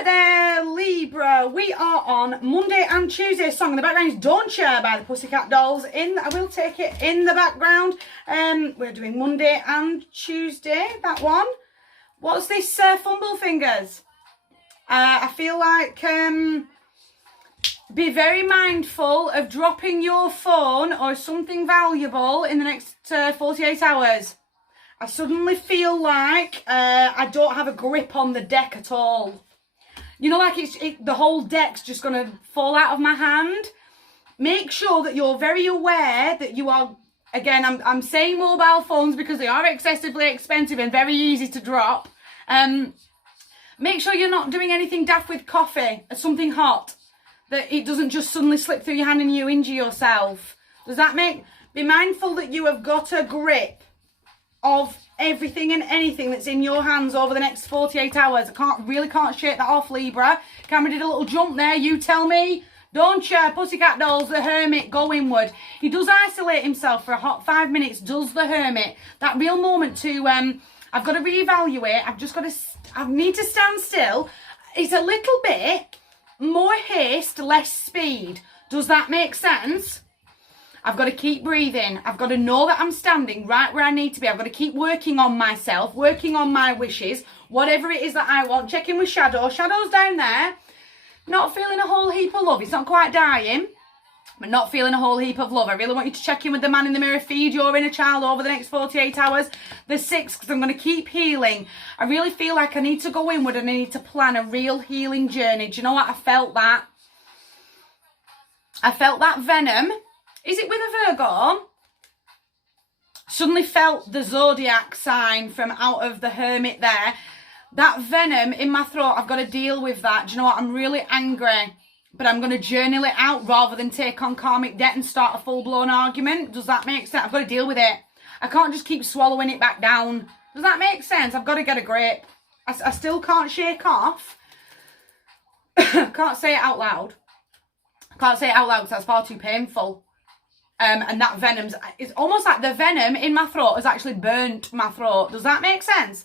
Right there, Libra. We are on Monday and Tuesday. Song in the background is Don't Share by the Pussycat Dolls. I will take it in the background. We're doing Monday and Tuesday, that one. What's this, Fumble Fingers? I feel like be very mindful of dropping your phone or something valuable in the next 48 hours. I suddenly feel like I don't have a grip on the deck at all. You know, like the whole deck's just going to fall out of my hand. Make sure that you're very aware that you are, again, I'm saying mobile phones because they are excessively expensive and very easy to drop. Make sure you're not doing anything daft with coffee or something hot, that it doesn't just suddenly slip through your hand and you injure yourself. Does that make... Be mindful that you have got a grip of everything and anything that's in your hands over the next 48 hours. I really can't shake that off, Libra. Camera did a little jump there. You tell me. Don't share. Pussycat Dolls, the Hermit, go inward. He does isolate himself for a hot 5 minutes, does the Hermit. That real moment to, I've got to reevaluate. I need to stand still. It's a little bit more haste, less speed. Does that make sense? I've got to keep breathing. I've got to know that I'm standing right where I need to be. I've got to keep working on myself, working on my wishes, whatever it is that I want. Checking with Shadow. Shadow's down there. Not feeling a whole heap of love. It's not quite dying, but not feeling a whole heap of love. I really want you to check in with the man in the mirror. Feed your inner child over the next 48 hours. The 6, because I'm going to keep healing. I really feel like I need to go inward and I need to plan a real healing journey. Do you know what? I felt that. I felt that venom. Is it with a Virgo? Suddenly felt the zodiac sign from out of the Hermit there. That venom in my throat, I've got to deal with that. Do you know what? I'm really angry, but I'm going to journal it out rather than take on karmic debt and start a full-blown argument. Does that make sense? I've got to deal with it. I can't just keep swallowing it back down. Does that make sense? I've got to get a grip. I still can't shake off. Can't say it out loud. Can't say it out loud because that's far too painful. And that venom's, it's almost like the venom in my throat has actually burnt my throat. Does that make sense?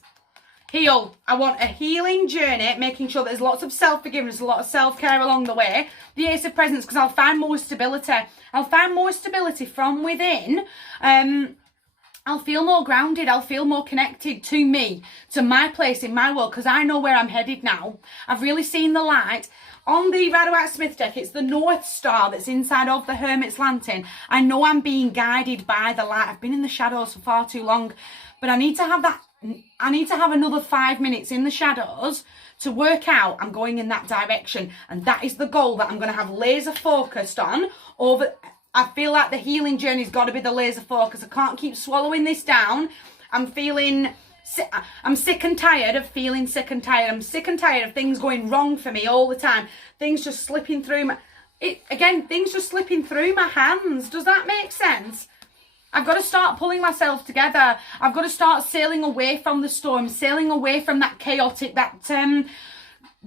Heal. I want a healing journey, making sure there's lots of self-forgiveness, a lot of self-care along the way. The Ace of Presents, because I'll find more stability. I'll find more stability from within. I'll feel more grounded. I'll feel more connected to me, to my place in my world, because I know where I'm headed now. I've really seen the light. On the Rider-Waite-Smith deck, it's the North Star that's inside of the Hermit's Lantern. I know I'm being guided by the light. I've been in the shadows for far too long, but I need to have that. I need to have another 5 minutes in the shadows to work out I'm going in that direction. And that is the goal that I'm going to have laser focused on over. I feel like the healing journey's got to be the laser focus. I can't keep swallowing this down. I'm sick and tired of feeling sick and tired. I'm sick and tired of things going wrong for me all the time. Things just slipping through things just slipping through my hands. Does that make sense? I've got to start pulling myself together. I've got to start sailing away from the storm, sailing away from that chaotic, that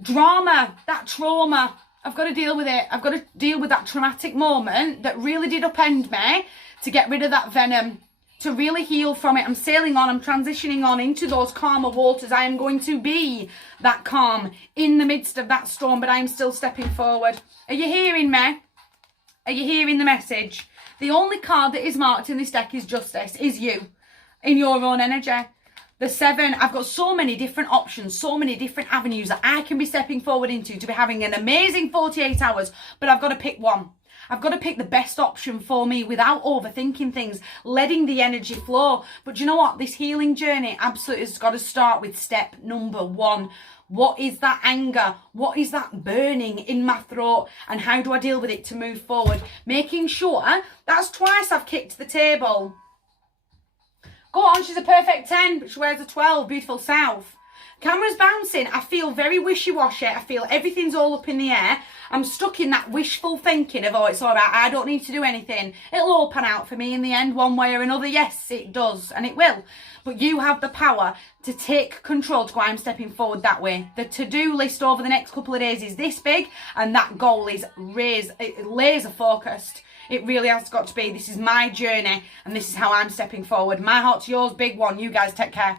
drama, that trauma. I've got to deal with it. I've got to deal with that traumatic moment that really did upend me to get rid of that venom, to really heal from it. I'm sailing on, I'm transitioning on into those calmer waters. I am going to be that calm in the midst of that storm, but I am still stepping forward. Are you hearing me? Are you hearing the message? The only card that is marked in this deck is Justice, is you, in your own energy. The 7, I've got so many different options, so many different avenues that I can be stepping forward into to be having an amazing 48 hours, but I've got to pick one. I've got to pick the best option for me without overthinking things, letting the energy flow. But do you know what? This healing journey absolutely has got to start with step number 1. What is that anger? What is that burning in my throat? And how do I deal with it to move forward? Making sure, that's twice I've kicked the table. Go on, she's a perfect 10, but she wears a 12. Beautiful South. Camera's bouncing. I feel very wishy-washy. I feel everything's all up in the air. I'm stuck in that wishful thinking of, oh, it's all right, I don't need to do anything. It'll all pan out for me in the end, one way or another. Yes, it does, and it will. But you have the power to take control to go, I'm stepping forward that way. The to-do list over the next couple of days is this big, and that goal is laser focused. It really has got to be. This is my journey, and this is how I'm stepping forward. My heart to yours, big one. You guys take care.